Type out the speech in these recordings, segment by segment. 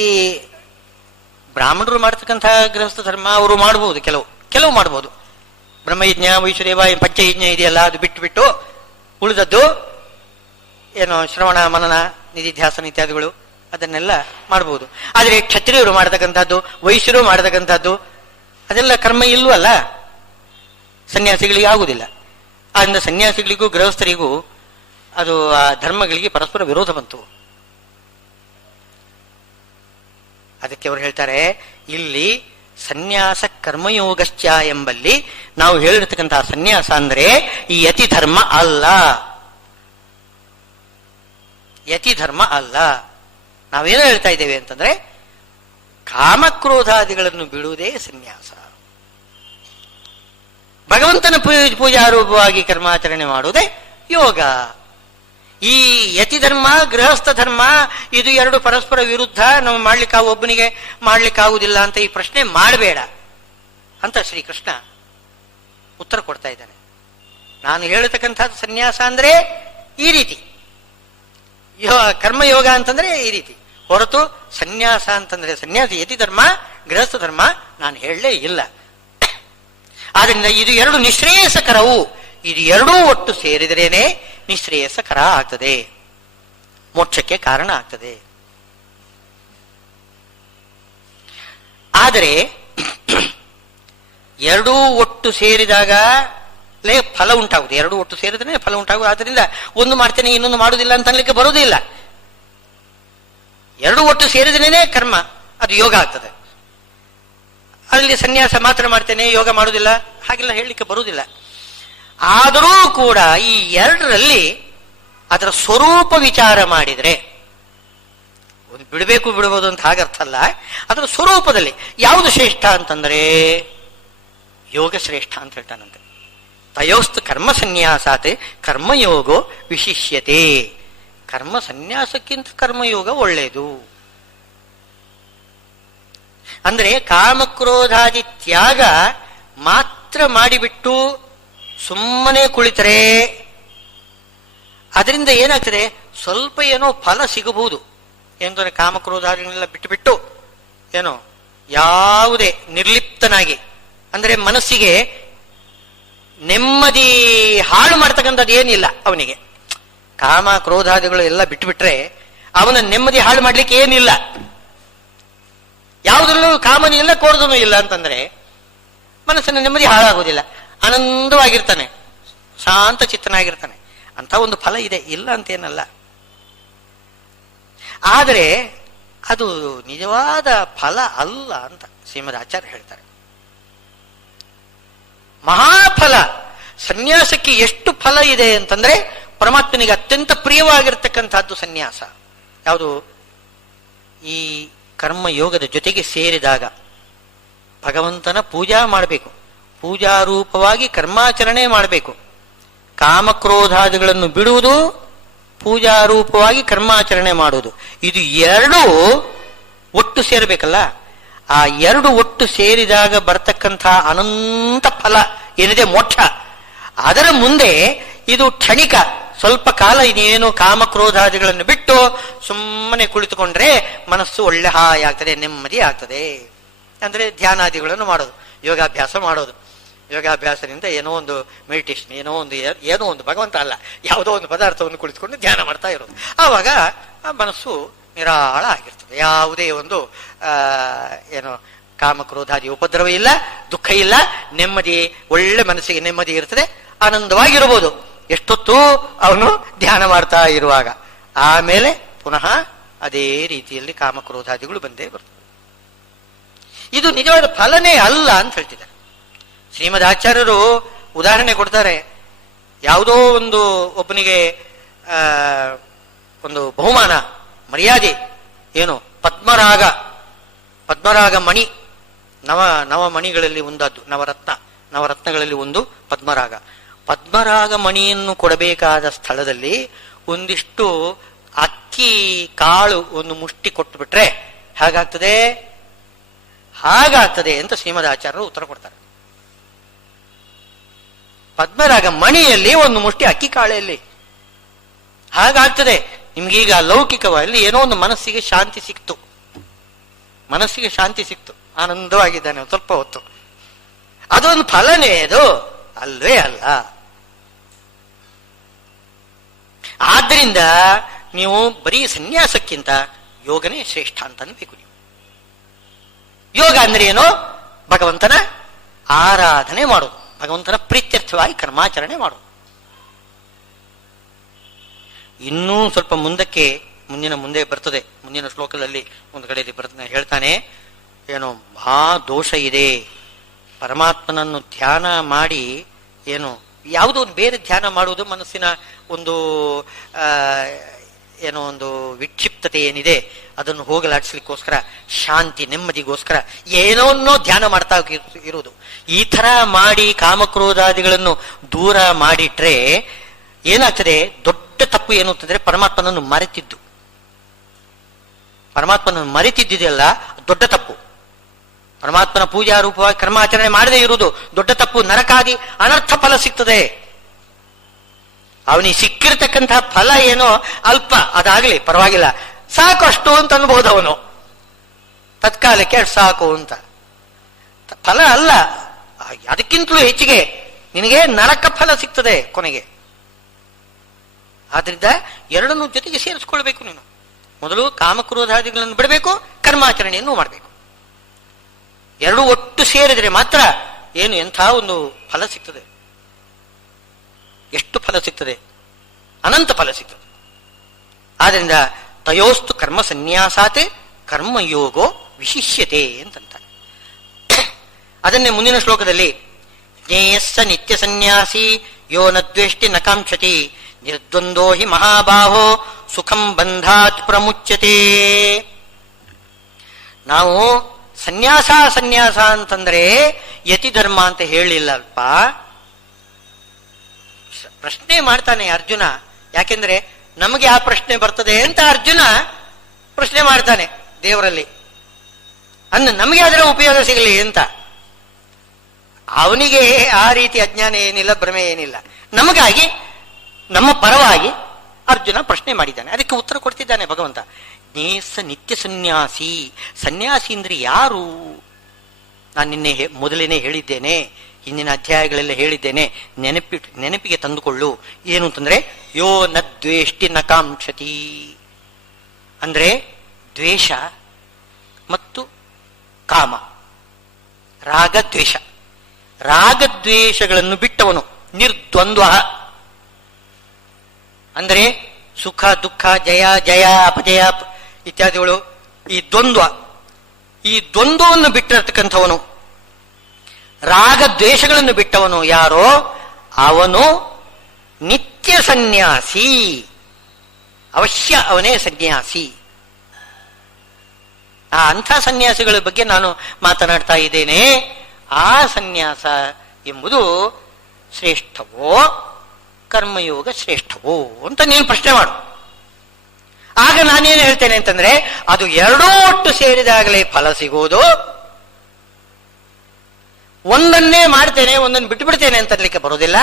ಈ ಬ್ರಾಹ್ಮಣರು ಮಾಡ್ತಕ್ಕಂಥ ಗೃಹಸ್ಥ ಧರ್ಮ ಅವರು ಮಾಡಬಹುದು, ಕೆಲವು ಮಾಡಬಹುದು. ಬ್ರಹ್ಮಯಜ್ಞ, ವೈಶ್ವದೇವ, ಪಂಚಯಜ್ಞ ಇದೆಯಲ್ಲ, ಅದು ಬಿಟ್ಟು ಉಳಿದದ್ದು ಏನೋ ಶ್ರವಣ ಮನನ ನಿಧಿಧ್ಯಾಸನ ಇತ್ಯಾದಿಗಳು ಅದನ್ನೆಲ್ಲ ಮಾಡಬಹುದು. ಆದರೆ ಕ್ಷತ್ರಿಯರು ಮಾಡತಕ್ಕಂಥದ್ದು, ವೈಶ್ಯರು ಮಾಡತಕ್ಕಂಥದ್ದು ಅದೆಲ್ಲ ಕರ್ಮ ಇಲ್ವಲ್ಲ, ಸನ್ಯಾಸಿಗಳಿಗೆ ಆಗುವುದಿಲ್ಲ. ಆದ್ದರಿಂದ ಸನ್ಯಾಸಿಗಳಿಗೂ ಗೃಹಸ್ಥರಿಗೂ ಅದು ಆ ಧರ್ಮಗಳಿಗೆ ಪರಸ್ಪರ ವಿರೋಧ ಬಂತು. ಅದಕ್ಕೆ ಅವರು ಹೇಳ್ತಾರೆ, ಇಲ್ಲಿ ಸನ್ಯಾಸ ಕರ್ಮಯೋಗಶ್ಚ ಎಂಬಲ್ಲಿ ನಾವು ಹೇಳಿರ್ತಕ್ಕಂತಹ ಸನ್ಯಾಸ ಅಂದ್ರೆ ಈ ಯತಿ ಧರ್ಮ ಅಲ್ಲ, ಯತಿ ಧರ್ಮ ಅಲ್ಲ. ನಾವೇನು ಹೇಳ್ತಾ ಇದ್ದೇವೆ ಅಂತಂದ್ರೆ ಕಾಮಕ್ರೋಧಾದಿಗಳನ್ನು ಬಿಡುವುದೇ ಸನ್ಯಾಸ. ಭಗವಂತನ ಪೂಜಾರೂಪವಾಗಿ ಕರ್ಮಾಚರಣೆ ಮಾಡುವುದೇ ಯೋಗ. ಈ ಯತಿ ಧರ್ಮ ಗೃಹಸ್ಥ ಧರ್ಮ ಇದು ಎರಡು ಪರಸ್ಪರ ವಿರುದ್ಧ, ನಾವು ಒಬ್ಬನಿಗೆ ಮಾಡ್ಲಿಕ್ಕಾಗುವುದಿಲ್ಲ ಅಂತ ಈ ಪ್ರಶ್ನೆ ಮಾಡಬೇಡ ಅಂತ ಶ್ರೀಕೃಷ್ಣ ಉತ್ತರ ಕೊಡ್ತಾ ಇದ್ದಾನೆ. ನಾನು ಹೇಳತಕ್ಕಂಥದ್ದು ಸನ್ಯಾಸ ಅಂದ್ರೆ ಈ ರೀತಿ, ಕರ್ಮಯೋಗ ಅಂತಂದ್ರೆ ಈ ರೀತಿ, ಹೊರತು ಸನ್ಯಾಸ ಅಂತಂದ್ರೆ ಸನ್ಯಾಸ ಯತಿ ಧರ್ಮ ಗೃಹಸ್ಥ ಧರ್ಮ ನಾನು ಹೇಳಲೇ ಇಲ್ಲ. ಆದ್ರಿಂದ ಇದು ಎರಡು ನಿಶ್ರೇಯಸಕರವು, ಇದು ಎರಡೂ ಒಟ್ಟು ಸೇರಿದ್ರೇನೆ ನಿಶ್ರೇಯಸಕರ ಆಗ್ತದೆ, ಮೋಕ್ಷಕ್ಕೆ ಕಾರಣ ಆಗ್ತದೆ. ಆದರೆ ಎರಡೂ ಒಟ್ಟು ಸೇರಿದಾಗ ಫಲ ಉಂಟಾಗುವುದು, ಎರಡು ಒಟ್ಟು ಸೇರಿದ್ರೆ ಫಲ ಉಂಟಾಗುವುದು. ಆದ್ರಿಂದ ಒಂದು ಮಾಡ್ತೇನೆ ಇನ್ನೊಂದು ಮಾಡುವುದಿಲ್ಲ ಅಂತ ಅನ್ಲಿಕ್ಕೆ ಬರುವುದಿಲ್ಲ. ಎರಡು ಒಟ್ಟು ಸೇರಿದ್ರೇನೆ ಕರ್ಮ, ಅದು ಯೋಗ ಆಗ್ತದೆ. ಅಲ್ಲಿ ಸನ್ಯಾಸ ಮಾತ್ರ ಮಾಡ್ತೇನೆ ಯೋಗ ಮಾಡುವುದಿಲ್ಲ ಹಾಗೆಲ್ಲ ಹೇಳಲಿಕ್ಕೆ ಬರುವುದಿಲ್ಲ. ಆದರೂ ಕೂಡ ಈ ಎರಡರಲ್ಲಿ ಅದರ ಸ್ವರೂಪ ವಿಚಾರ ಮಾಡಿದ್ರೆ, ಒಂದು ಬಿಡಬೇಕು ಬಿಡಬಹುದು ಅಂತ ಹಾಗರ್ಥ ಅಲ್ಲ, ಅದರ ಸ್ವರೂಪದಲ್ಲಿ ಯಾವುದು ಶ್ರೇಷ್ಠ ಅಂತಂದ್ರೆ ಯೋಗ ಶ್ರೇಷ್ಠ ಅಂತ ಹೇಳ್ತಾನಂತೆ. ತಯೋಸ್ತು ಕರ್ಮ ಸನ್ಯಾಸಾತ್ ಕರ್ಮಯೋಗೋ ವಿಶಿಷ್ಯತೆ. ಕರ್ಮ ಸನ್ಯಾಸಕ್ಕಿಂತ ಕರ್ಮಯೋಗ ಒಳ್ಳೆಯದು. ಅಂದ್ರೆ ಕಾಮಕ್ರೋಧಾದಿ ತ್ಯಾಗ ಮಾತ್ರ ಮಾಡಿಬಿಟ್ಟು ಸುಮ್ಮನೆ ಕುಳಿತರೆ ಅದರಿಂದ ಏನಾಗ್ತದೆ, ಸ್ವಲ್ಪ ಏನೋ ಫಲ ಸಿಗಬಹುದು. ಏನಂದ್ರೆ ಕಾಮಕ್ರೋಧಾದಿಗಳನ್ನೆಲ್ಲ ಬಿಟ್ಟು ಏನೋ ಯಾವುದೇ ನಿರ್ಲಿಪ್ತನಾಗಿ, ಅಂದ್ರೆ ಮನಸ್ಸಿಗೆ ನೆಮ್ಮದಿ ಹಾಳು ಮಾಡ್ತಕ್ಕಂಥದ್ದು ಏನಿಲ್ಲ ಅವನಿಗೆ. ಕಾಮ ಕ್ರೋಧಾದಿಗಳು ಎಲ್ಲ ಬಿಟ್ಟುಬಿಟ್ರೆ ಅವನ ನೆಮ್ಮದಿ ಹಾಳು ಮಾಡ್ಲಿಕ್ಕೆ ಏನಿಲ್ಲ. ಯಾವುದ್ರಲ್ಲೂ ಕಾಮನೂ ಇಲ್ಲ ಕೋರದೂ ಇಲ್ಲ ಅಂತಂದ್ರೆ ಮನಸ್ಸಿನ ನೆಮ್ಮದಿ ಹಾಳಾಗುವುದಿಲ್ಲ, ಆನಂದವಾಗಿರ್ತಾನೆ, ಶಾಂತ ಚಿತ್ತನಾಗಿರ್ತಾನೆ. ಅಂತ ಒಂದು ಫಲ ಇದೆ, ಇಲ್ಲ ಅಂತೇನಲ್ಲ. ಆದರೆ ಅದು ನಿಜವಾದ ಫಲ ಅಲ್ಲ ಅಂತ ಶ್ರೀಮದ್ ಆಚಾರ್ಯ ಹೇಳ್ತಾರೆ. ಮಹಾಫಲ ಸನ್ಯಾಸಕ್ಕೆ ಎಷ್ಟು ಫಲ ಇದೆ ಅಂತಂದ್ರೆ ಪರಮಾತ್ಮನಿಗೆ ಅತ್ಯಂತ ಪ್ರಿಯವಾಗಿರ್ತಕ್ಕಂಥದ್ದು ಸನ್ಯಾಸ. ಯಾವುದು? ಈ ಕರ್ಮಯೋಗದ ಜೊತೆಗೆ ಸೇರಿದಾಗ ಭಗವಂತನ ಪೂಜಾ ಮಾಡಬೇಕು, ಪೂಜಾರೂಪವಾಗಿ ಕರ್ಮಾಚರಣೆ ಮಾಡಬೇಕು. ಕಾಮಕ್ರೋಧಾದಿಗಳನ್ನು ಬಿಡುವುದು, ಪೂಜಾರೂಪವಾಗಿ ಕರ್ಮಾಚರಣೆ ಮಾಡುವುದು, ಇದು ಎರಡೂ ಒಟ್ಟು ಸೇರಬೇಕಲ್ಲ. ಆ ಎರಡು ಒಟ್ಟು ಸೇರಿದಾಗ ಬರ್ತಕ್ಕಂಥ ಅನಂತ ಫಲ ಏನಿದೆ ಮೋಕ್ಷ, ಅದರ ಮುಂದೆ ಇದು ಕ್ಷಣಿಕ, ಸ್ವಲ್ಪ ಕಾಲ ಇದೇನು ಕಾಮಕ್ರೋಧಾದಿಗಳನ್ನು ಬಿಟ್ಟು ಸುಮ್ಮನೆ ಕುಳಿತುಕೊಂಡ್ರೆ ಮನಸ್ಸು ಒಳ್ಳೆ ಹಾಯಿ ಆಗ್ತದೆ, ನೆಮ್ಮದಿ ಆಗ್ತದೆ. ಅಂದ್ರೆ ಧ್ಯಾನಾದಿಗಳನ್ನು ಮಾಡೋದು, ಯೋಗಾಭ್ಯಾಸ ಮಾಡೋದು. ಯೋಗಾಭ್ಯಾಸದಿಂದ ಏನೋ ಒಂದು ಮೆಡಿಟೇಷನ್, ಏನೋ ಒಂದು ಭಗವಂತ ಅಲ್ಲ, ಯಾವುದೋ ಒಂದು ಪದಾರ್ಥವನ್ನು ಕುಳಿತುಕೊಂಡು ಧ್ಯಾನ ಮಾಡ್ತಾ ಇರೋದು. ಆವಾಗ ಆ ಮನಸ್ಸು ನಿರಾಳ ಆಗಿರ್ತದೆ. ಯಾವುದೇ ಒಂದು ಏನೋ ಕಾಮಕ್ರೋಧಾದಿ ಉಪದ್ರವ ಇಲ್ಲ, ದುಃಖ ಇಲ್ಲ, ನೆಮ್ಮದಿ, ಒಳ್ಳೆ ಮನಸ್ಸಿಗೆ ನೆಮ್ಮದಿ ಇರ್ತದೆ, ಆನಂದವಾಗಿರ್ಬೋದು ಎಷ್ಟೊತ್ತು ಅವನು ಧ್ಯಾನ ಮಾಡ್ತಾ ಇರುವಾಗ. ಆಮೇಲೆ ಪುನಃ ಅದೇ ರೀತಿಯಲ್ಲಿ ಕಾಮಕ್ರೋಧಾದಿಗಳು ಬಂದೇ ಬರ್ತದೆ. ಇದು ನಿಜವಾದ ಫಲನೇ ಅಲ್ಲ ಅಂತ ಹೇಳ್ತಿದ್ದಾರೆ ಶ್ರೀಮದ್ ಆಚಾರ್ಯರು. ಉದಾಹರಣೆ ಕೊಡ್ತಾರೆ. ಯಾವುದೋ ಒಬ್ಬನಿಗೆ ಒಂದು ಬಹುಮಾನ, ಮರ್ಯಾದೆ, ಏನು ಪದ್ಮರಾಗ ಮಣಿ, ನವಮಣಿಗಳಲ್ಲಿ ಒಂದದ್ದು, ನವರತ್ನಗಳಲ್ಲಿ ಒಂದು ಪದ್ಮರಾಗ ಮಣಿಯನ್ನು ಕೊಡಬೇಕಾದ ಸ್ಥಳದಲ್ಲಿ ಒಂದಿಷ್ಟು ಅಕ್ಕಿ ಕಾಳು ಒಂದು ಮುಷ್ಟಿ ಕೊಟ್ಟು ಬಿಟ್ರೆ ಹಾಗಾಗ್ತದೆ ಅಂತ ಶ್ರೀಮದ್ ಆಚಾರ್ಯರು ಉತ್ತರ ಕೊಡ್ತಾರೆ. ಪದ್ಮರಾಗ ಮಣಿಯಲ್ಲಿ ಒಂದು ಮುಷ್ಟಿ ಅಕ್ಕಿ ಕಾಳೆಯಲ್ಲಿ ಹಾಗಾಗ್ತದೆ. ನಿಮ್ಗೀಗ ಲೌಕಿಕವಾಗಿ ಏನೋ ಒಂದು ಮನಸ್ಸಿಗೆ ಶಾಂತಿ ಸಿಕ್ತು, ಮನಸ್ಸಿಗೆ ಶಾಂತಿ ಸಿಕ್ತು, ಆನಂದವಾಗಿದ್ದಾನೆ ಸ್ವಲ್ಪ ಹೊತ್ತು. ಅದೊಂದು ಫಲನೇ ಅದು? ಅಲ್ವೇ ಅಲ್ಲ. ಆದ್ದರಿಂದ ನೀವು ಬರೀ ಸನ್ಯಾಸಕ್ಕಿಂತ ಯೋಗನೇ ಶ್ರೇಷ್ಠ ಅಂತ ಅನ್ಬೇಕು. ನೀವು ಯೋಗ ಅಂದ್ರೆ ಏನು? ಭಗವಂತನ ಆರಾಧನೆ ಮಾಡೋದು, ಭಗವಂತನ ಪ್ರೀತ್ಯರ್ಥವಾಗಿ ಕರ್ಮಾಚರಣೆ ಮಾಡೋದು. ಇನ್ನೂ ಸ್ವಲ್ಪ ಮುಂದಕ್ಕೆ ಮುಂದೆ ಬರ್ತದೆ, ಮುಂದಿನ ಶ್ಲೋಕದಲ್ಲಿ ಒಂದು ಕಡೆಯಲ್ಲಿ ಬರ್ತದೆ, ಹೇಳ್ತಾನೆ ಏನು ಮಹಾ ದೋಷ ಇದೆ, ಪರಮಾತ್ಮನನ್ನು ಧ್ಯಾನ ಮಾಡಿ ಏನು ಯಾವುದೋ ಒಂದು ಬೇರೆ ಧ್ಯಾನ ಮಾಡುವುದು ಮನಸ್ಸಿನ ಒಂದು ಏನೋ ಒಂದು ವಿಕ್ಷಿಪ್ತತೆ ಏನಿದೆ ಅದನ್ನು ಹೋಗಲಾಡಿಸ್ಲಿಕ್ಕೋಸ್ಕರ, ಶಾಂತಿ ನೆಮ್ಮದಿಗೋಸ್ಕರ ಏನೋನ್ನೋ ಧ್ಯಾನ ಮಾಡ್ತಾ ಇರುವುದು. ಈ ತರ ಮಾಡಿ ಕಾಮಕ್ರೋಧಾದಿಗಳನ್ನು ದೂರ ಮಾಡಿಟ್ರೆ ಏನಾಗ್ತದೆ? ದೊಡ್ಡ ತಪ್ಪು ಏನು ಅಂತಂದ್ರೆ ಪರಮಾತ್ಮನನ್ನು ಮರೆತಿದ್ದು. ಪರಮಾತ್ಮನನ್ನು ಮರೆತಿದ್ದಿದೆಯಲ್ಲ ದೊಡ್ಡ ತಪ್ಪು. ಪರಮಾತ್ಮನ ಪೂಜಾ ರೂಪವಾಗಿ ಕರ್ಮಾಚರಣೆ ಮಾಡದೇ ಇರುವುದು ದೊಡ್ಡ ತಪ್ಪು. ನರಕಾದಿ ಅನರ್ಥ ಫಲ ಸಿಗ್ತದೆ. ಅವನಿಗೆ ಸಿಕ್ಕಿರ್ತಕ್ಕಂತಹ ಫಲ ಏನೋ ಅಲ್ಪ, ಅದಾಗಲಿ ಪರವಾಗಿಲ್ಲ, ಸಾಕು ಅಷ್ಟು ಅಂತ ಅನ್ಬಹುದು ಅವನು. ತತ್ಕಾಲಕ್ಕೆ ಅಷ್ಟು ಸಾಕು ಅಂತ ಫಲ ಅಲ್ಲ, ಅದಕ್ಕಿಂತಲೂ ಹೆಚ್ಚಿಗೆ ನಿನಗೆ ನರಕ ಫಲ ಸಿಗ್ತದೆ ಕೊನೆಗೆ. ಆದ್ರಿಂದ ಎರಡನ್ನೂ ಜೊತೆಗೆ ಸೇರಿಸ್ಕೊಳ್ಬೇಕು. ನೀನು ಮೊದಲು ಕಾಮಕ್ರೋಧಾದಿಗಳನ್ನು ಬಿಡಬೇಕು, ಕರ್ಮಾಚರಣೆಯನ್ನು ಮಾಡಬೇಕು. ಎರಡೂ ಒಟ್ಟು ಸೇರಿದರೆ ಮಾತ್ರ ಏನು ಎಂಥ ಒಂದು ಫಲ ಸಿಗ್ತದೆ. ಎಷ್ಟು ಫಲ ಸಿಗ್ತದೆ? ಅನಂತ ಫಲ ಸಿಗ್ತದೆ. ಆದ್ರಿಂದ ತಯೋಸ್ತು ಕರ್ಮ ಸನ್ಯಾಸಾತ್ ಕರ್ಮಯೋಗೋ ವಿಶಿಷ್ಯತೆ ಅಂತಂತಾರೆ. ಅದನ್ನೇ ಮುಂದಿನ ಶ್ಲೋಕದಲ್ಲಿ ಜ್ಞೇಯಸ್ಸ ನಿತ್ಯ ಸನ್ಯಾಸಿ ಯೋ ನ ದ್ವೇಷ್ಟಿ ನ ಕಾಂಕ್ಷತಿ ನಿರ್ದ್ವಂದೋ ಹಿ ಮಹಾಬಾಹೋ ಸುಖಂ ಬಂಧಾತ್ ಪ್ರಮುಚ್ಯತೆ. ನಾವು ಸನ್ಯಾಸ ಅಂತಂದ್ರೆ ಯತಿ ಧರ್ಮ ಅಂತ ಹೇಳಿಲ್ಲಲ್ಪ. ಪ್ರಶ್ನೆ ಮಾಡ್ತಾನೆ ಅರ್ಜುನ. ಯಾಕೆಂದ್ರೆ ನಮಗೆ ಆ ಪ್ರಶ್ನೆ ಬರ್ತದೆ ಅಂತ ಅರ್ಜುನ ಪ್ರಶ್ನೆ ಮಾಡ್ತಾನೆ ದೇವರಲ್ಲಿ. ನಮಗೆ ಅದರ ಉಪಯೋಗ ಸಿಗಲಿ ಅಂತ. ಅವನಿಗೆ ಆ ರೀತಿ ಅಜ್ಞಾನ ಏನಿಲ್ಲ, ಭ್ರಮೆ ಏನಿಲ್ಲ. ನಮಗಾಗಿ, ನಮ್ಮ ಪರವಾಗಿ ಅರ್ಜುನ ಪ್ರಶ್ನೆ ಮಾಡಿದ್ದಾನೆ. ಅದಕ್ಕೆ ಉತ್ತರ ಕೊಡ್ತಿದ್ದಾನೆ ಭಗವಂತ. ಜ್ಞೇಯಸ್ಸ ನಿತ್ಯ ಸನ್ಯಾಸಿ. ಸನ್ಯಾಸಿ ಅಂದ್ರೆ ಯಾರು? ನಾನು ನಿನ್ನೆ ಮೊದಲೇನೆ ಹೇಳಿದ್ದೇನೆ, ಹಿಂದಿನ ಅಧ್ಯಾಯಗಳೆಲ್ಲ ಹೇಳಿದ್ದೇನೆ. ನೆನಪಿಗೆ ತಂದುಕೊಳ್ಳು. ಏನು ಅಂತಂದ್ರೆ ಯೋ ನ ದ್ವೇಷ್ಟಿ ನ ಕಾಂಕ್ಷತಿ ಅಂದ್ರೆ ದ್ವೇಷ ಮತ್ತು ಕಾಮ, ರಾಗದ್ವೇಷ. ರಾಗದ್ವೇಷಗಳನ್ನು ಬಿಟ್ಟವನು ನಿರ್ದ್ವಂದ್ವ ಅಂದ್ರೆ ಸುಖ ದುಃಖ, ಜಯ ಜಯ ಅಪಜಯ ಇತ್ಯಾದಿಗಳು, ಈ ದ್ವಂದ್ವವನ್ನು ಬಿಟ್ಟಿರತಕ್ಕಂಥವನು, ರಾಗದ್ವೇಷಗಳನ್ನು ಬಿಟ್ಟವನು ಯಾರೋ ಅವನು ನಿತ್ಯ ಸನ್ಯಾಸಿ. ಅವಶ್ಯ ಅವನೇ ಸನ್ಯಾಸಿ. ಅಂಥ ಸನ್ಯಾಸಿಗಳ ಬಗ್ಗೆ ನಾನು ಮಾತನಾಡ್ತಾ ಇದ್ದೇನೆ. ಆ ಸನ್ಯಾಸ ಎಂಬುದು ಶ್ರೇಷ್ಠವೋ ಕರ್ಮಯೋಗ ಶ್ರೇಷ್ಠವೋ ಅಂತ ನೀನು ಪ್ರಶ್ನೆ ಮಾಡು. ಆಗ ನಾನೇನು ಹೇಳ್ತೇನೆ ಅಂತಂದ್ರೆ ಅದು ಎರಡೂ ಒಟ್ಟು ಸೇರಿದಾಗಲೇ ಫಲ ಸಿಗೋದು. ಒಂದನ್ನೇ ಮಾಡ್ತೇನೆ ಒಂದನ್ನು ಬಿಟ್ಟು ಬಿಡ್ತೇನೆ ಅಂತ ಅನ್ಲಿಕ್ಕೆ ಬರೋದಿಲ್ಲ.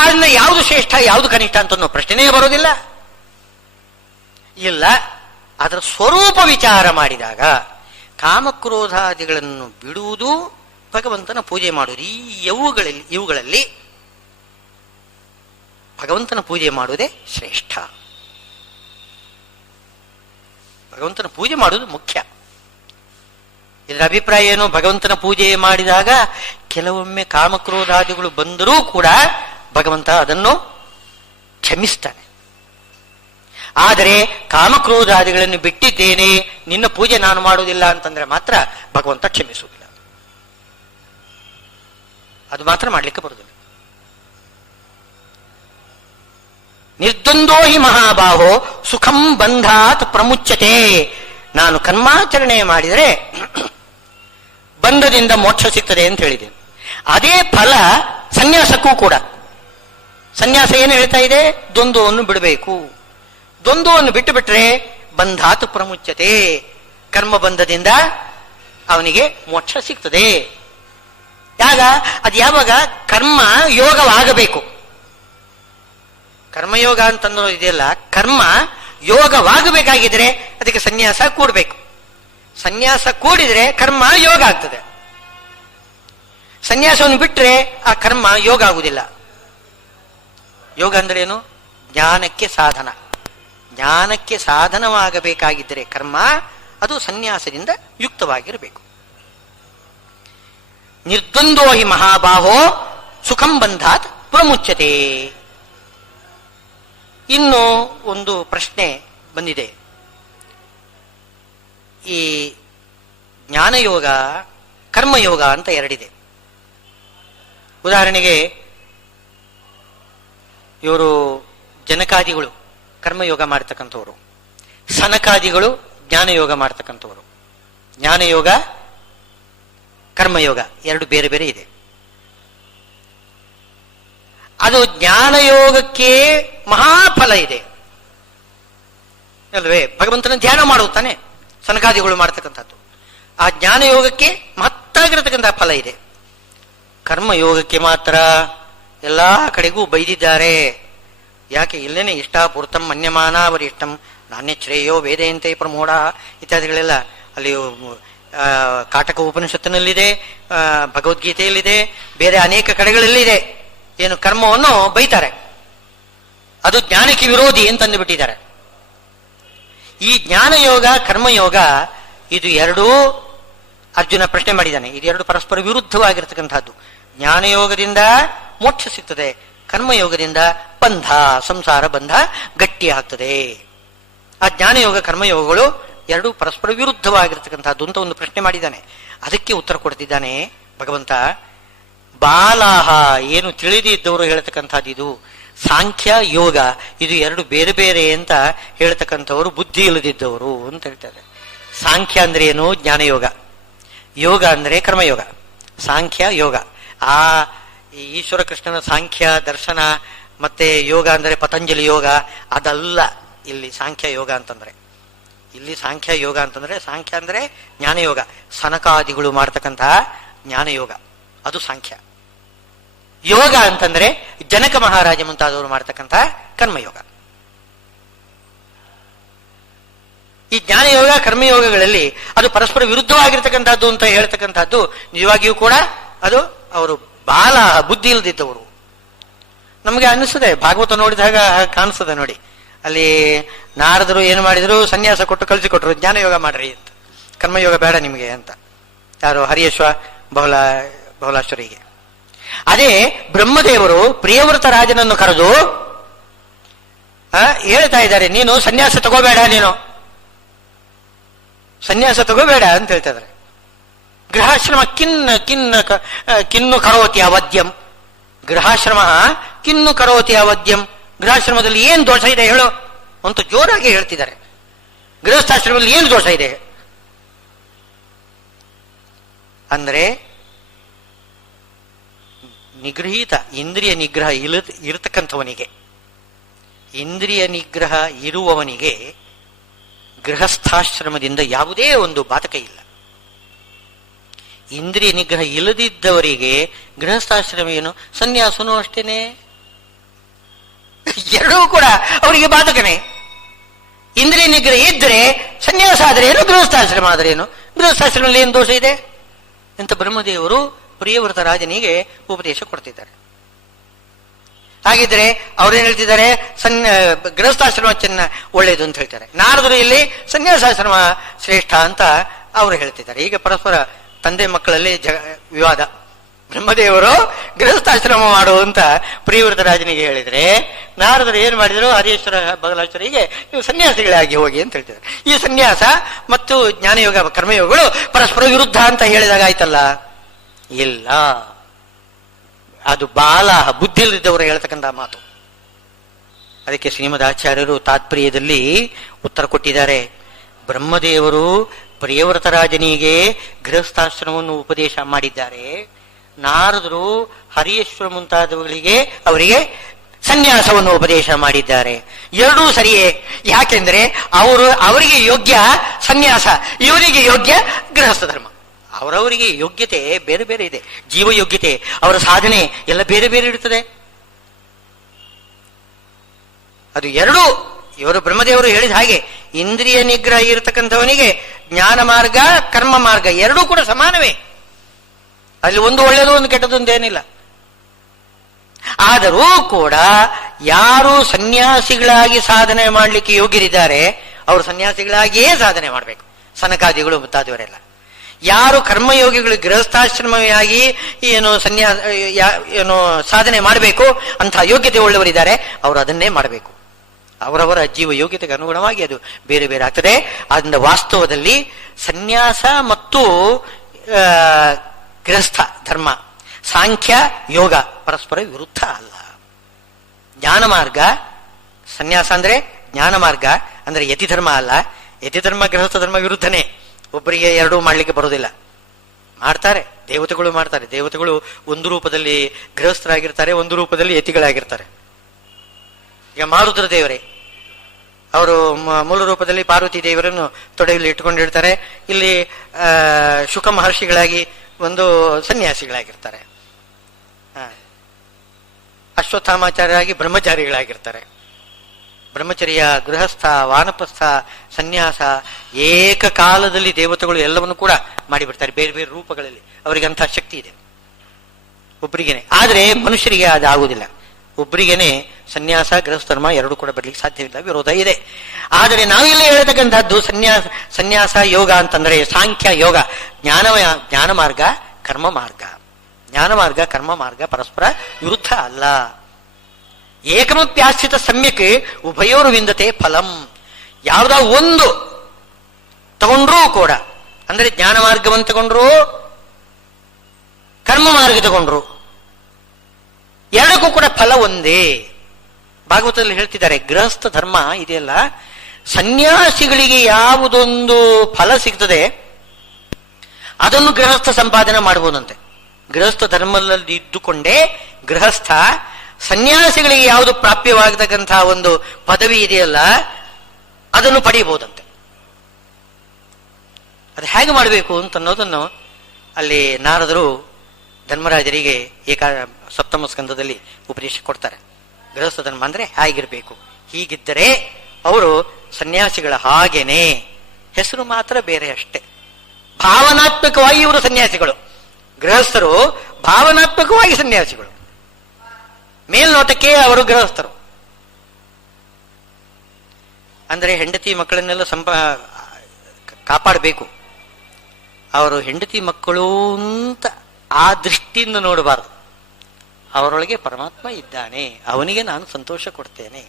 ಆದ್ರಿಂದ ಯಾವುದು ಶ್ರೇಷ್ಠ ಯಾವುದು ಕನಿಷ್ಠ ಅಂತ ಪ್ರಶ್ನೆಯೇ ಬರೋದಿಲ್ಲ. ಇಲ್ಲ, ಅದರ ಸ್ವರೂಪ ವಿಚಾರ ಮಾಡಿದಾಗ ಕಾಮಕ್ರೋಧಾದಿಗಳನ್ನು ಬಿಡುವುದು, ಭಗವಂತನ ಪೂಜೆ ಮಾಡುವುದು, ಇವುಗಳಲ್ಲಿ ಭಗವಂತನ ಪೂಜೆ ಮಾಡುವುದೇ ಶ್ರೇಷ್ಠ. ಭಗವಂತನ ಪೂಜೆ ಮಾಡುವುದು ಮುಖ್ಯ. ಇದರ ಅಭಿಪ್ರಾಯ ಏನು? ಭಗವಂತನ ಪೂಜೆ ಮಾಡಿದಾಗ ಕೆಲವೊಮ್ಮೆ ಕಾಮಕ್ರೋಧಾದಿಗಳು ಬಂದರೂ ಕೂಡ ಭಗವಂತ ಅದನ್ನು ಕ್ಷಮಿಸ್ತಾನೆ. ಆದರೆ ಕಾಮಕ್ರೋಧಾದಿಗಳನ್ನು ಬಿಟ್ಟಿದ್ದೇನೆ, ನಿನ್ನ ಪೂಜೆ ನಾನು ಮಾಡುವುದಿಲ್ಲ ಅಂತಂದ್ರೆ ಮಾತ್ರ ಭಗವಂತ ಕ್ಷಮಿಸುವುದಿಲ್ಲ. ಅದು ಮಾತ್ರ ಮಾಡ್ಲಿಕ್ಕೆ ಬರುವುದಿಲ್ಲ. ನಿರ್ದ್ವಂದೋ ಹಿ ಮಹಾಬಾಹೋ ಸುಖಂ ಬಂಧಾತ್ ಪ್ರಮುಚ್ಯತೆ. ನಾನು ಕರ್ಮಾಚರಣೆ ಮಾಡಿದರೆ ಬಂಧದಿಂದ ಮೋಕ್ಷ ಸಿಗ್ತದೆ ಅಂತ ಹೇಳಿದೆ. ಅದೇ ಫಲ ಸನ್ಯಾಸಕ್ಕೂ ಕೂಡ. ಸನ್ಯಾಸ ಏನು ಹೇಳ್ತಾ ಇದೆ? ದ್ವಂದ್ವವನ್ನು ಬಿಡಬೇಕು. ದ್ವಂದ್ವವನ್ನು ಬಿಟ್ಟು ಬಿಟ್ರೆ ಬಂಧಾತ್ ಪ್ರಮುಚ್ಯತೆ, ಕರ್ಮ ಬಂಧದಿಂದ ಅವನಿಗೆ ಮೋಕ್ಷ ಸಿಗ್ತದೆ. ಅದು ಯಾವಾಗ ಕರ್ಮ ಯೋಗವಾಗಬೇಕು. ಕರ್ಮಯೋಗ ಅಂತಂದ್ರೂ ಇದೆಯಲ್ಲ, ಕರ್ಮ ಯೋಗವಾಗಬೇಕಾಗಿದ್ರೆ ಅದಕ್ಕೆ ಸನ್ಯಾಸ ಕೂಡಬೇಕು. ಸನ್ಯಾಸ ಕೂಡಿದ್ರೆ ಕರ್ಮ ಯೋಗ ಆಗ್ತದೆ. ಸನ್ಯಾಸವನ್ನು ಬಿಟ್ರೆ ಆ ಕರ್ಮ ಯೋಗ ಆಗುವುದಿಲ್ಲ. ಯೋಗ ಅಂದ್ರೆ ಏನು? ಜ್ಞಾನಕ್ಕೆ ಸಾಧನ. ಜ್ಞಾನಕ್ಕೆ ಸಾಧನವಾಗಬೇಕಾಗಿದ್ದರೆ ಕರ್ಮ ಅದು ಸನ್ಯಾಸದಿಂದ ಯುಕ್ತವಾಗಿರಬೇಕು. ನಿರ್ದ್ವಂದ್ವೋ ಹಿ ಮಹಾಬಾಹೋ ಸುಖಂ ಬಂಧಾತ್ ಪ್ರಮುಚ್ಯತೆ. ಇನ್ನು ಒಂದು ಪ್ರಶ್ನೆ ಬಂದಿದೆ. ಈ ಜ್ಞಾನಯೋಗ ಕರ್ಮಯೋಗ ಅಂತ ಎರಡಿದೆ. ಉದಾಹರಣೆಗೆ ಇವರು ಜನಕಾದಿಗಳು ಕರ್ಮಯೋಗ ಮಾಡ್ತಕ್ಕಂಥವ್ರು, ಸನಕಾದಿಗಳು ಜ್ಞಾನಯೋಗ ಮಾಡ್ತಕ್ಕಂಥವ್ರು. ಜ್ಞಾನಯೋಗ ಕರ್ಮಯೋಗ ಎರಡು ಬೇರೆ ಬೇರೆ ಇದೆ. ಅದು ಜ್ಞಾನಯೋಗಕ್ಕೆ ಮಹಾಫಲ ಇದೆ ಅಲ್ವೇ? ಭಗವಂತನ ಧ್ಯಾನ ಮಾಡುತ್ತಾನೆ ಸನಕಾದಿಗಳು ಮಾಡ್ತಕ್ಕಂಥದ್ದು. ಆ ಜ್ಞಾನಯೋಗಕ್ಕೆ ಮಹತ್ತಾಗಿರತಕ್ಕಂತಹ ಫಲ ಇದೆ. ಕರ್ಮಯೋಗಕ್ಕೆ ಮಾತ್ರ ಎಲ್ಲಾ ಕಡೆಗೂ ಬೈದಿದ್ದಾರೆ. ಯಾಕೆ? ಇಲ್ಲೇನೆ ಇಷ್ಟಾಪೂರ್ತಂ ಮನ್ಯಮಾನ ವರಿಷ್ಠಂ ನಾಣ್ಯಶ್ರೇಯೋ ವೇದಯಂತೆ ಪ್ರಮೋಢ ಇತ್ಯಾದಿಗಳೆಲ್ಲ ಅಲ್ಲಿ ಕಾಟಕ ಉಪನಿಷತ್ತಿನಲ್ಲಿದೆ, ಭಗವದ್ಗೀತೆಯಲ್ಲಿದೆ, ಬೇರೆ ಅನೇಕ ಕಡೆಗಳಲ್ಲಿದೆ. ಏನು ಕರ್ಮವನ್ನು ಬೈತಾರೆ, ಅದು ಜ್ಞಾನಕ್ಕೆ ವಿರೋಧಿ ಅಂತಂದು ಬಿಟ್ಟಿದ್ದಾರೆ. ಈ ಜ್ಞಾನಯೋಗ ಕರ್ಮಯೋಗ ಇದು ಎರಡೂ ಅರ್ಜುನ ಪ್ರಶ್ನೆ ಮಾಡಿದ್ದಾನೆ. ಇದು ಎರಡು ಪರಸ್ಪರ ವಿರುದ್ಧವಾಗಿರ್ತಕ್ಕಂಥದ್ದು. ಜ್ಞಾನಯೋಗದಿಂದ ಮೋಕ್ಷ ಸಿಗ್ತದೆ, ಕರ್ಮಯೋಗದಿಂದ ಬಂಧ, ಸಂಸಾರ ಬಂಧ ಗಟ್ಟಿ ಆಗ್ತದೆ. ಆ ಜ್ಞಾನಯೋಗ ಕರ್ಮಯೋಗಗಳು ಎರಡು ಪರಸ್ಪರ ವಿರುದ್ಧವಾಗಿರ್ತಕ್ಕಂಥದ್ದು ಅಂತ ಒಂದು ಪ್ರಶ್ನೆ ಮಾಡಿದ್ದಾನೆ. ಅದಕ್ಕೆ ಉತ್ತರ ಕೊಡ್ತಿದ್ದಾನೆ ಭಗವಂತ. ಬಾಲಾಹ, ಏನು ತಿಳಿದಿದ್ದವರು ಹೇಳ್ತಕ್ಕಂಥದ್ದು ಇದು. ಸಾಂಖ್ಯ ಯೋಗ ಇದು ಎರಡು ಬೇರೆ ಬೇರೆ ಅಂತ ಹೇಳ್ತಕ್ಕಂಥವ್ರು ಬುದ್ಧಿ ಇಲ್ಲದಿದ್ದವರು ಅಂತ ಹೇಳ್ತಾರೆ. ಸಾಂಖ್ಯ ಅಂದ್ರೆ ಏನು? ಜ್ಞಾನಯೋಗ. ಯೋಗ ಅಂದ್ರೆ ಕರ್ಮಯೋಗ. ಸಾಂಖ್ಯ ಯೋಗ. ಆ ಈಶ್ವರ ಕೃಷ್ಣನ ಸಾಂಖ್ಯ ದರ್ಶನ ಮತ್ತೆ ಯೋಗ ಅಂದ್ರೆ ಪತಂಜಲಿ ಯೋಗ ಅದಲ್ಲ. ಇಲ್ಲಿ ಸಾಂಖ್ಯ ಯೋಗ ಅಂತಂದ್ರೆ, ಇಲ್ಲಿ ಸಾಂಖ್ಯ ಯೋಗ ಅಂತಂದ್ರೆ, ಸಾಂಖ್ಯ ಅಂದ್ರೆ ಜ್ಞಾನಯೋಗ. ಸನಕಾದಿಗಳು ಮಾಡ್ತಕ್ಕಂತಹ ಜ್ಞಾನಯೋಗ ಅದು ಸಾಂಖ್ಯ. ಯೋಗ ಅಂತಂದ್ರೆ ಜನಕ ಮಹಾರಾಜ ಮುಂತಾದವರು ಮಾಡ್ತಕ್ಕಂತಹ ಕರ್ಮಯೋಗ. ಈ ಜ್ಞಾನಯೋಗ ಕರ್ಮಯೋಗಗಳಲ್ಲಿ ಅದು ಪರಸ್ಪರ ವಿರುದ್ಧವಾಗಿರ್ತಕ್ಕಂಥದ್ದು ಅಂತ ಹೇಳ್ತಕ್ಕಂಥದ್ದು ನಿಜವಾಗಿಯೂ ಕೂಡ ಅದು ಅವರು ಬಾಲ ಬುದ್ಧಿ ಇಲ್ಲದಿದ್ದವರು. ನಮಗೆ ಅನಿಸ್ತದೆ, ಭಾಗವತ ನೋಡಿದಾಗ ಕಾಣಿಸ್ತದೆ ನೋಡಿ. ಅಲ್ಲಿ ನಾರದರು ಏನು ಮಾಡಿದ್ರು? ಸನ್ಯಾಸ ಕೊಟ್ಟು ಕಳಿಸಿಕೊಟ್ರು, ಜ್ಞಾನಯೋಗ ಮಾಡ್ರಿ ಅಂತ, ಕರ್ಮಯೋಗ ಬೇಡ ನಿಮಗೆ ಅಂತ. ಯಾರು? ಹರಿಯಶ್ವ ಬಹಳಾಶ್ವರಿಗೆ. ಅದೇ ಬ್ರಹ್ಮದೇವರು ಪ್ರಿಯವ್ರತ ರಾಜನನ್ನು ಕರೆದು ಹೇಳ್ತಾ ಇದ್ದಾರೆ, ನೀನು ಸನ್ಯಾಸ ತಗೋಬೇಡ, ನೀನು ಸನ್ಯಾಸ ತಗೋಬೇಡ ಅಂತ ಹೇಳ್ತಾ ಇದ್ದಾರೆ. ಗೃಹಾಶ್ರಮ ಕಿನ್ನು ಕರೋತಿ ಅವದ್ಯಂ. ಗೃಹಾಶ್ರಮ ಕಿನ್ನು ಕರೋತಿ ಅವದ್ಯಂ. ಗೃಹಾಶ್ರಮದಲ್ಲಿ ಏನು ದೋಷ ಇದೆ ಹೇಳೋ ಅಂತ ಜೋರಾಗಿ ಹೇಳ್ತಿದ್ದಾರೆ. ಗೃಹಸ್ಥಾಶ್ರಮದಲ್ಲಿ ಏನು ದೋಷ ಇದೆ ಅಂದ್ರೆ, ನಿಗೃಹೀತ ಇಂದ್ರಿಯ ನಿಗ್ರಹ ಇರತಕ್ಕಂಥವನಿಗೆ, ಇಂದ್ರಿಯ ನಿಗ್ರಹ ಇರುವವನಿಗೆ ಗೃಹಸ್ಥಾಶ್ರಮದಿಂದ ಯಾವುದೇ ಒಂದು ಬಾಧಕ ಇಲ್ಲ. ಇಂದ್ರಿಯ ನಿಗ್ರಹ ಇಲ್ಲದಿದ್ದವರಿಗೆ ಗೃಹಸ್ಥಾಶ್ರಮ ಏನು, ಸನ್ಯಾಸನೂ ಅಷ್ಟೇನೆ, ಎರಡೂ ಕೂಡ ಅವರಿಗೆ ಬಾಧಕನೇ. ಇಂದ್ರಿಯ ನಿಗ್ರಹ ಇದ್ರೆ ಸನ್ಯಾಸ ಆದ್ರೆ ಏನು, ಗೃಹಸ್ಥಾಶ್ರಮ ಆದ್ರೆ ಏನು, ಗೃಹಸ್ಥಾಶ್ರಮದಲ್ಲಿ ಏನು ದೋಷ ಇದೆ ಅಂತ ಬ್ರಹ್ಮದೇವರು ಪ್ರಿಯವ್ರತ ರಾಜನಿಗೆ ಉಪದೇಶ ಕೊಡ್ತಿದ್ದಾರೆ. ಹಾಗಿದ್ರೆ ಅವ್ರೇನ್ ಹೇಳ್ತಿದ್ದಾರೆ? ಗೃಹಸ್ಥಾಶ್ರಮ ಒಳ್ಳೇದು ಅಂತ ಹೇಳ್ತಾರೆ. ನಾರದರು ಇಲ್ಲಿ ಸನ್ಯಾಸಾಶ್ರಮ ಶ್ರೇಷ್ಠ ಅಂತ ಅವರು ಹೇಳ್ತಿದ್ದಾರೆ. ಈಗ ಪರಸ್ಪರ ತಂದೆ ಮಕ್ಕಳಲ್ಲಿ ವಿವಾದ. ಬ್ರಹ್ಮದೇವರು ಗೃಹಸ್ಥಾಶ್ರಮ ಮಾಡು ಅಂತ ಪ್ರಿಯವ್ರತ ರಾಜನಿಗೆ ಹೇಳಿದ್ರೆ, ನಾರದರು ಏನ್ ಮಾಡಿದ್ರು? ಹರೀಶ್ವರ ಬದಲಾಶ್ವರಿಗೆ ನೀವು ಸನ್ಯಾಸಿಗಳಾಗಿ ಹೋಗಿ ಅಂತ ಹೇಳ್ತಿದ್ದಾರೆ. ಈ ಸನ್ಯಾಸ ಮತ್ತು ಜ್ಞಾನಯೋಗ ಕರ್ಮಯೋಗಗಳು ಪರಸ್ಪರ ವಿರುದ್ಧ ಅಂತ ಹೇಳಿದಾಗ ಆಯ್ತಲ್ಲ? ಇಲ್ಲ, ಅದು ಬಾಲ ಬುದ್ಧಿ ಇಲ್ಲದವರು ಹೇಳ್ತಕ್ಕಂಥ ಮಾತು. ಅದಕ್ಕೆ ಶ್ರೀಮದ್ ಆಚಾರ್ಯರು ತಾತ್ಪರ್ಯದಲ್ಲಿ ಉತ್ತರ ಕೊಟ್ಟಿದ್ದಾರೆ. ಬ್ರಹ್ಮದೇವರು ಪ್ರಿಯವ್ರತ ರಾಜನಿಗೆ ಗೃಹಸ್ಥಾಶ್ರಮವನ್ನು ಉಪದೇಶ ಮಾಡಿದ್ದಾರೆ. ನಾರದರು ಹರಿಯೇಶ್ವರ ಮುಂತಾದವುಗಳಿಗೆ ಅವರಿಗೆ ಸನ್ಯಾಸವನ್ನು ಉಪದೇಶ ಮಾಡಿದ್ದಾರೆ. ಎರಡೂ ಸರಿಯೇ. ಯಾಕೆಂದ್ರೆ ಅವರಿಗೆ ಯೋಗ್ಯ ಸನ್ಯಾಸ, ಇವರಿಗೆ ಯೋಗ್ಯ ಗೃಹಸ್ಥ ಧರ್ಮ. ಅವರವರಿಗೆ ಯೋಗ್ಯತೆ ಬೇರೆ ಬೇರೆ ಇದೆ. ಜೀವ ಯೋಗ್ಯತೆ, ಅವರ ಸಾಧನೆ ಎಲ್ಲ ಬೇರೆ ಬೇರೆ ಇರ್ತದೆ. ಅದು ಎರಡೂ ಇವರು ಬ್ರಹ್ಮದೇವರು ಹೇಳಿದ ಹಾಗೆ ಇಂದ್ರಿಯ ನಿಗ್ರಹ ಇರತಕ್ಕಂಥವನಿಗೆ ಜ್ಞಾನ ಮಾರ್ಗ ಕರ್ಮ ಮಾರ್ಗ ಎರಡೂ ಕೂಡ ಸಮಾನವೇ. ಅಲ್ಲಿ ಒಂದು ಒಳ್ಳೆಯದು ಒಂದು ಕೆಟ್ಟದ್ದು ಅಂತೇನಿಲ್ಲ. ಆದರೂ ಕೂಡ ಯಾರು ಸನ್ಯಾಸಿಗಳಾಗಿ ಸಾಧನೆ ಮಾಡಲಿಕ್ಕೆ ಯೋಗ್ಯರಿದ್ದಾರೆ ಅವರು ಸನ್ಯಾಸಿಗಳಾಗಿಯೇ ಸಾಧನೆ ಮಾಡಬೇಕು. ಸನಕಾದಿಗಳು ಮುಂತಾದವರೆಲ್ಲ ಯಾರು ಕರ್ಮಯೋಗಿಗಳು ಗೃಹಸ್ಥಾಶ್ರಮವಾಗಿ ಏನು ಸಾಧನೆ ಮಾಡಬೇಕು ಅಂತ ಯೋಗ್ಯತೆ ಉಳ್ಳವರಿದ್ದಾರೆ ಅವರು ಅದನ್ನೇ ಮಾಡಬೇಕು. ಅವರವರ ಜೀವ ಯೋಗ್ಯತೆಗೆ ಅನುಗುಣವಾಗಿ ಅದು ಬೇರೆ ಬೇರೆ ಆಗ್ತದೆ. ಆದ್ದರಿಂದ ವಾಸ್ತವದಲ್ಲಿ ಸನ್ಯಾಸ ಮತ್ತು ಗೃಹಸ್ಥ ಧರ್ಮ, ಸಾಂಖ್ಯ ಯೋಗ ಪರಸ್ಪರ ವಿರುದ್ಧ ಅಲ್ಲ. ಜ್ಞಾನ ಮಾರ್ಗ ಸನ್ಯಾಸ ಅಂದ್ರೆ ಜ್ಞಾನ ಮಾರ್ಗ ಅಂದ್ರೆ ಯತಿಧರ್ಮ ಅಲ್ಲ. ಯತಿಧರ್ಮ ಗೃಹಸ್ಥ ಧರ್ಮ ವಿರುದ್ಧನೇ. ಒಬ್ಬರಿಗೆ ಎರಡೂ ಮಾಡ್ಲಿಕ್ಕೆ ಬರೋದಿಲ್ಲ. ಮಾಡ್ತಾರೆ, ದೇವತೆಗಳು ಮಾಡ್ತಾರೆ. ದೇವತೆಗಳು ಒಂದು ರೂಪದಲ್ಲಿ ಗೃಹಸ್ಥರಾಗಿರ್ತಾರೆ, ಒಂದು ರೂಪದಲ್ಲಿ ಯತಿಗಳಾಗಿರ್ತಾರೆ. ಈಗ ಮಾರುದ್ರ ದೇವರೇ ಅವರು ಮೂಲ ರೂಪದಲ್ಲಿ ಪಾರ್ವತಿ ದೇವರನ್ನು ತೊಡೆಯಲ್ಲಿ ಇಟ್ಟುಕೊಂಡಿರ್ತಾರೆ. ಇಲ್ಲಿ ಶುಕ ಮಹರ್ಷಿಗಳಾಗಿ ಒಂದು ಸನ್ಯಾಸಿಗಳಾಗಿರ್ತಾರೆ. ಅಶ್ವತ್ಥಾಮಾಚಾರ್ಯರಾಗಿ ಬ್ರಹ್ಮಚಾರಿಗಳಾಗಿರ್ತಾರೆ. ಬ್ರಹ್ಮಚರ್ಯ, ಗೃಹಸ್ಥ, ವಾನಪ್ರಸ್ಥ, ಸನ್ಯಾಸ ಏಕಕಾಲದಲ್ಲಿ ದೇವತೆಗಳು ಎಲ್ಲವನ್ನು ಕೂಡ ಮಾಡಿಬಿಡ್ತಾರೆ ಬೇರೆ ಬೇರೆ ರೂಪಗಳಲ್ಲಿ. ಅವರಿಗೆ ಅಂತಹ ಶಕ್ತಿ ಇದೆ ಒಬ್ಬರಿಗೇನೆ. ಆದರೆ ಮನುಷ್ಯರಿಗೆ ಅದು ಆಗುವುದಿಲ್ಲ. ಒಬ್ಬರಿಗೇನೆ ಸನ್ಯಾಸ ಗೃಹಸ್ಥರ್ಮ ಎರಡೂ ಕೂಡ ಬರ್ಲಿಕ್ಕೆ ಸಾಧ್ಯವಿಲ್ಲ, ವಿರೋಧ ಇದೆ. ಆದರೆ ನಾವಿಲ್ಲಿ ಹೇಳ್ತಕ್ಕಂಥದ್ದು ಸನ್ಯಾಸ ಯೋಗ ಅಂತಂದ್ರೆ ಸಾಂಖ್ಯ ಯೋಗ, ಜ್ಞಾನ ಮಾರ್ಗ ಕರ್ಮ ಮಾರ್ಗ. ಜ್ಞಾನ ಮಾರ್ಗ ಕರ್ಮ ಮಾರ್ಗ ಪರಸ್ಪರ ವಿರುದ್ಧ ಅಲ್ಲ. ಏಕಮಪ್ಯಾಶ್ರಿತ ಸಮ್ಯಕ್ ಉಭಯೋರು ವಿಂದತೆ ಫಲಂ. ಯಾವುದೋ ಒಂದು ತಗೊಂಡ್ರೂ ಕೂಡ, ಅಂದ್ರೆ ಜ್ಞಾನ ಮಾರ್ಗವನ್ನು ತಗೊಂಡ್ರು ಕರ್ಮ ಮಾರ್ಗ ತಗೊಂಡ್ರು ಎರಡಕ್ಕೂ ಕೂಡ ಫಲ ಒಂದೇ. ಭಾಗವತದಲ್ಲಿ ಹೇಳ್ತಿದ್ದಾರೆ, ಗೃಹಸ್ಥ ಧರ್ಮ ಇದೆಯಲ್ಲ, ಸನ್ಯಾಸಿಗಳಿಗೆ ಯಾವುದೊಂದು ಫಲ ಸಿಗ್ತದೆ ಅದನ್ನು ಗೃಹಸ್ಥ ಸಂಪಾದನೆ ಮಾಡಬಹುದಂತೆ. ಗೃಹಸ್ಥ ಧರ್ಮದಲ್ಲಿ ಇದ್ದುಕೊಂಡೇ ಗೃಹಸ್ಥ ಸನ್ಯಾಸಿಗಳಿಗೆ ಯಾವುದು ಪ್ರಾಪ್ಯವಾಗತಕ್ಕಂತಹ ಒಂದು ಪದವಿ ಇದೆಯಲ್ಲ ಅದನ್ನು ಪಡೆಯಬಹುದಂತೆ. ಅದು ಹೇಗೆ ಮಾಡಬೇಕು ಅಂತ ಅನ್ನೋದನ್ನು ಅಲ್ಲಿ ನಾರದರು ಧರ್ಮರಾಜರಿಗೆ ಸಪ್ತಮ ಸ್ಕಂದದಲ್ಲಿ ಉಪದೇಶ ಕೊಡ್ತಾರೆ. ಗೃಹಸ್ಥ ಧರ್ಮ ಅಂದ್ರೆ ಹೇಗಿರ್ಬೇಕು, ಹೀಗಿದ್ದರೆ ಅವರು ಸನ್ಯಾಸಿಗಳ ಹಾಗೇನೆ, ಹೆಸರು ಮಾತ್ರ ಬೇರೆ ಅಷ್ಟೇ. ಭಾವನಾತ್ಮಕವಾಗಿ ಇವರು ಸನ್ಯಾಸಿಗಳು, ಗೃಹಸ್ಥರು ಭಾವನಾತ್ಮಕವಾಗಿ ಸನ್ಯಾಸಿಗಳು. ಮೇಲ್ನೋಟಕ್ಕೆ ಅವರು ಗೃಹಸ್ಥರು. ಅಂದ್ರೆ ಹೆಂಡತಿ ಮಕ್ಕಳನ್ನೆಲ್ಲ ಕಾಪಾಡಬೇಕು. ಅವರು ಹೆಂಡತಿ ಮಕ್ಕಳು ಅಂತ ಆ ದೃಷ್ಟಿಯಿಂದ ನೋಡಬಾರದು. ಅವರೊಳಗೆ ಪರಮಾತ್ಮ ಇದ್ದಾನೆ, ಅವನಿಗೆ ನಾನು ಸಂತೋಷ ಕೊಡ್ತೇನೆ,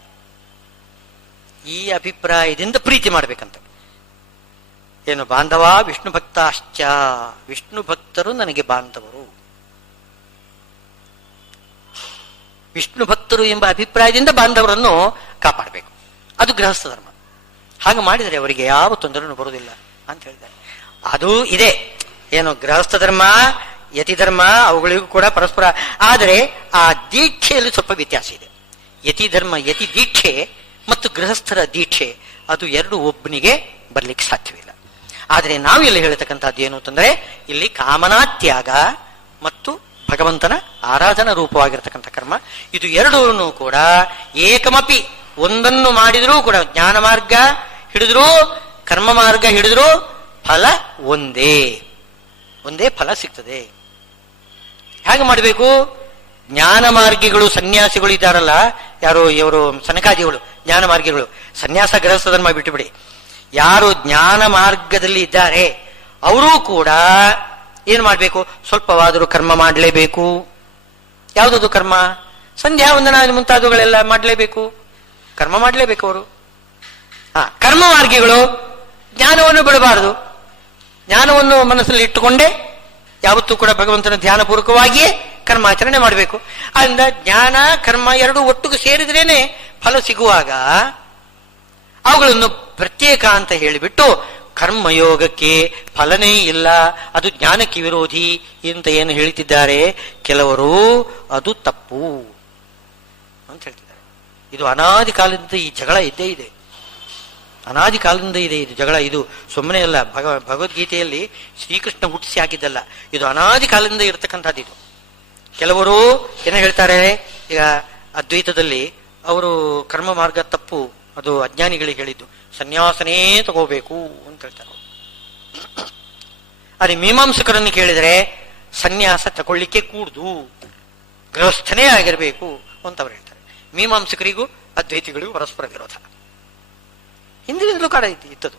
ಈ ಅಭಿಪ್ರಾಯದಿಂದ ಪ್ರೀತಿ ಮಾಡ್ಬೇಕಂತ. ಏನು ಬಾಂಧವ ವಿಷ್ಣು ಭಕ್ತಾಶ್ಚ, ವಿಷ್ಣು ಭಕ್ತರು ನನಗೆ ಬಾಂಧವರು, ವಿಷ್ಣು ಭಕ್ತರು ಎಂಬ ಅಭಿಪ್ರಾಯದಿಂದ ಬಾಂಧವರನ್ನು ಕಾಪಾಡಬೇಕು. ಅದು ಗೃಹಸ್ಥ ಧರ್ಮ. ಹಾಗೆ ಮಾಡಿದರೆ ಅವರಿಗೆ ಯಾವ ತೊಂದರೆನೂ ಬರುವುದಿಲ್ಲ ಅಂತ ಹೇಳಿದ್ದಾರೆ. ಅದು ಇದೆ. ಏನು ಗೃಹಸ್ಥ ಧರ್ಮ ಯತಿ ಧರ್ಮ ಅವುಗಳಿಗೂ ಕೂಡ ಪರಸ್ಪರ, ಆದರೆ ಆ ದೀಕ್ಷೆಯಲ್ಲಿ ಸ್ವಲ್ಪ ವ್ಯತ್ಯಾಸ ಇದೆ. ಯತಿ ಧರ್ಮ, ಯತಿ ದೀಕ್ಷೆ ಮತ್ತು ಗೃಹಸ್ಥರ ದೀಕ್ಷೆ ಅದು ಎರಡು ಒಬ್ಬನಿಗೆ ಬರ್ಲಿಕ್ಕೆ ಸಾಧ್ಯವಿಲ್ಲ. ಆದರೆ ನಾವು ಇಲ್ಲಿ ಹೇಳ್ತಕ್ಕಂಥದ್ದು ಏನು ಅಂತಂದ್ರೆ, ಇಲ್ಲಿ ಕಾಮನಾತ್ಯಾಗ ಮತ್ತು ಭಗವಂತನ ಆರಾಧನಾ ರೂಪವಾಗಿರ್ತಕ್ಕಂಥ ಕರ್ಮ, ಇದು ಎರಡೂ ಕೂಡ ಏಕಮಪಿ, ಒಂದನ್ನು ಮಾಡಿದ್ರೂ ಕೂಡ ಜ್ಞಾನ ಮಾರ್ಗ ಹಿಡಿದ್ರು ಕರ್ಮ ಮಾರ್ಗ ಹಿಡಿದ್ರು ಫಲ ಒಂದೇ ಫಲ ಸಿಗ್ತದೆ. ಹೇಗೆ ಮಾಡಬೇಕು? ಜ್ಞಾನ ಮಾರ್ಗಿಗಳು ಸನ್ಯಾಸಿಗಳು ಇದ್ದಾರಲ್ಲ, ಯಾರು ಇವರು ಸನಕಾದಿಗಳು ಜ್ಞಾನ ಮಾರ್ಗಿಗಳು, ಸನ್ಯಾಸ ಗೃಹಸ್ಥ ಧರ್ಮ ಬಿಟ್ಟುಬಿಡಿ. ಯಾರು ಜ್ಞಾನ ಮಾರ್ಗದಲ್ಲಿ ಇದ್ದಾರೆ ಅವರೂ ಕೂಡ ಏನ್ ಮಾಡ್ಬೇಕು? ಸ್ವಲ್ಪವಾದರೂ ಕರ್ಮ ಮಾಡಲೇಬೇಕು. ಯಾವುದದು ಕರ್ಮ? ಸಂಧ್ಯಾ ವಂದನ ಮುಂತಾದವುಗಳೆಲ್ಲ ಮಾಡಲೇಬೇಕು, ಕರ್ಮ ಮಾಡಲೇಬೇಕು ಅವರು. ಕರ್ಮ ಮಾರ್ಗಿಗಳು ಜ್ಞಾನವನ್ನು ಬಿಡಬಾರದು. ಜ್ಞಾನವನ್ನು ಮನಸ್ಸಲ್ಲಿ ಇಟ್ಟುಕೊಂಡೇ ಯಾವತ್ತೂ ಕೂಡ ಭಗವಂತನ ಧ್ಯಾನಪೂರ್ವಕವಾಗಿಯೇ ಕರ್ಮಾಚರಣೆ ಮಾಡಬೇಕು. ಆದ್ದರಿಂದ ಜ್ಞಾನ ಕರ್ಮ ಎರಡೂ ಒಟ್ಟಿಗೆ ಸೇರಿದ್ರೇನೆ ಫಲ ಸಿಗುವಾಗ ಅವುಗಳನ್ನು ಪ್ರತ್ಯೇಕ ಅಂತ ಹೇಳಿಬಿಟ್ಟು ಕರ್ಮಯೋಗಕ್ಕೆ ಫಲನೇ ಇಲ್ಲ, ಅದು ಜ್ಞಾನಕ್ಕೆ ವಿರೋಧಿ ಅಂತ ಏನು ಹೇಳ್ತಿದ್ದಾರೆ ಕೆಲವರು, ಅದು ತಪ್ಪು ಅಂತ ಹೇಳ್ತಿದ್ದಾರೆ. ಇದು ಅನಾದಿ ಕಾಲದಿಂದ ಈ ಜಗಳ ಇದ್ದೇ ಇದೆ, ಅನಾದಿ ಕಾಲದಿಂದ ಇದೆ ಇದು ಜಗಳ. ಇದು ಸುಮ್ಮನೆ ಅಲ್ಲ, ಭಗವದ್ಗೀತೆಯಲ್ಲಿ ಶ್ರೀಕೃಷ್ಣ ಹುಟ್ಟಿಸಿ ಹಾಕಿದ್ದಲ್ಲ, ಇದು ಅನಾದಿ ಕಾಲದಿಂದ ಇರತಕ್ಕಂಥದ್ದು. ಇದು ಕೆಲವರು ಏನು ಹೇಳ್ತಾರೆ, ಈಗ ಅದ್ವೈತದಲ್ಲಿ ಅವರು ಕರ್ಮ ಮಾರ್ಗ ತಪ್ಪು, ಅದು ಅಜ್ಞಾನಿಗಳಿಗೆ ಹೇಳಿದ್ದು, ಸನ್ಯಾಸನೇ ತಗೋಬೇಕು ಅಂತ ಹೇಳ್ತಾರೆ. ಅದೇ ಮೀಮಾಂಸಕರನ್ನು ಕೇಳಿದರೆ ಸನ್ಯಾಸ ತಗೊಳ್ಳಿಕ್ಕೆ ಕೂಡುದು, ಗೃಹಸ್ಥನೇ ಆಗಿರಬೇಕು ಅಂತವ್ರು ಹೇಳ್ತಾರೆ. ಮೀಮಾಂಸಕರಿಗೂ ಅದ್ವೈತಿಗಳಿಗೂ ಪರಸ್ಪರ ವಿರೋಧ ಹಿಂದಿನಿಂದಲೂ ಕಾಡ ಇತ್ತದು.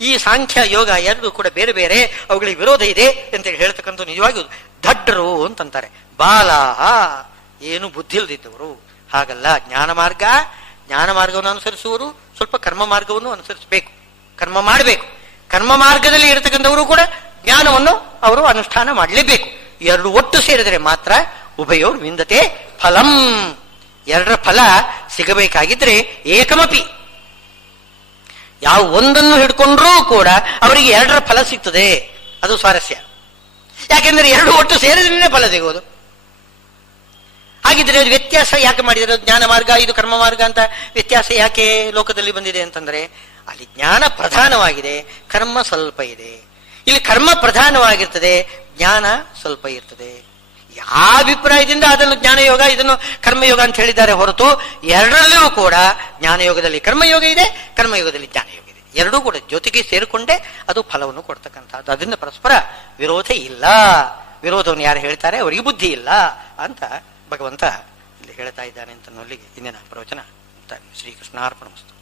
ಈ ಸಾಂಖ್ಯ ಯೋಗ ಎರಡು ಕೂಡ ಬೇರೆ ಬೇರೆ, ಅವುಗಳಿಗೆ ವಿರೋಧ ಇದೆ ಅಂತೇಳಿ ಹೇಳ್ತಕ್ಕಂಥ ನಿಜವಾಗಿಯೂ ದಡ್ಡರು ಅಂತಂತಾರೆ. ಬಾಲಾಹ, ಏನು ಬುದ್ಧಿ ಇಲ್ದಿದ್ದವರು. ಹಾಗಲ್ಲ, ಜ್ಞಾನ ಮಾರ್ಗವನ್ನು ಅನುಸರಿಸುವವರು ಸ್ವಲ್ಪ ಕರ್ಮ ಮಾರ್ಗವನ್ನು ಅನುಸರಿಸಬೇಕು, ಕರ್ಮ ಮಾಡಬೇಕು. ಕರ್ಮ ಮಾರ್ಗದಲ್ಲಿ ಇರತಕ್ಕಂಥವರು ಕೂಡ ಜ್ಞಾನವನ್ನು ಅವರು ಅನುಷ್ಠಾನ ಮಾಡಲೇಬೇಕು. ಎರಡು ಒಟ್ಟು ಸೇರಿದರೆ ಮಾತ್ರ ಉಭಯೋರ್ ವಿಂದತೆ ಫಲಂ. ಎರಡರ ಫಲ ಸಿಗಬೇಕಾಗಿದ್ರೆ ಏಕಮಪಿ, ಯಾವ ಒಂದನ್ನು ಹಿಡ್ಕೊಂಡ್ರೂ ಕೂಡ ಅವರಿಗೆ ಎರಡರ ಫಲ ಸಿಗ್ತದೆ. ಅದು ಸ್ವಾರಸ್ಯ. ಯಾಕೆಂದ್ರೆ ಎರಡು ಒಟ್ಟು ಸೇರಿದ್ರೆ ಫಲ ಸಿಗೋದು. ಹಾಗಿದ್ರೆ ಅದು ವ್ಯತ್ಯಾಸ ಯಾಕೆ ಮಾಡಿದರೆ? ಜ್ಞಾನ ಮಾರ್ಗ ಇದು ಕರ್ಮ ಮಾರ್ಗ ಅಂತ ವ್ಯತ್ಯಾಸ ಯಾಕೆ ಲೋಕದಲ್ಲಿ ಬಂದಿದೆ ಅಂತಂದ್ರೆ, ಅಲ್ಲಿ ಜ್ಞಾನ ಪ್ರಧಾನವಾಗಿದೆ, ಕರ್ಮ ಸ್ವಲ್ಪ ಇದೆ. ಇಲ್ಲಿ ಕರ್ಮ ಪ್ರಧಾನವಾಗಿರ್ತದೆ, ಜ್ಞಾನ ಸ್ವಲ್ಪ ಇರ್ತದೆ. ಯಾವ ಅಭಿಪ್ರಾಯದಿಂದ ಅದನ್ನು ಜ್ಞಾನಯೋಗ, ಇದನ್ನು ಕರ್ಮಯೋಗ ಅಂತ ಹೇಳಿದ್ದಾರೆ ಹೊರತು, ಎರಡರಲ್ಲೂ ಕೂಡ ಜ್ಞಾನಯೋಗದಲ್ಲಿ ಕರ್ಮಯೋಗ ಇದೆ, ಕರ್ಮಯೋಗದಲ್ಲಿ ಜ್ಞಾನಯೋಗ ಇದೆ. ಎರಡೂ ಕೂಡ ಜೊತೆಗೆ ಸೇರಿಕೊಂಡೇ ಅದು ಫಲವನ್ನು ಕೊಡ್ತಕ್ಕಂಥದ್ದು. ಅದರಿಂದ ಪರಸ್ಪರ ವಿರೋಧ ಇಲ್ಲ. ವಿರೋಧವನ್ನು ಯಾರು ಹೇಳ್ತಾರೆ ಅವರಿಗೆ ಬುದ್ಧಿ ಇಲ್ಲ ಅಂತ ಭಗವಂತ ಇಲ್ಲಿ ಹೇಳ್ತಾ ಇದ್ದಾನೆ ಅಂತ ಇನ್ನಿನ ಪ್ರವಚನ. ಶ್ರೀಕೃಷ್ಣಾರ್ಪಣಮಸ್ತು.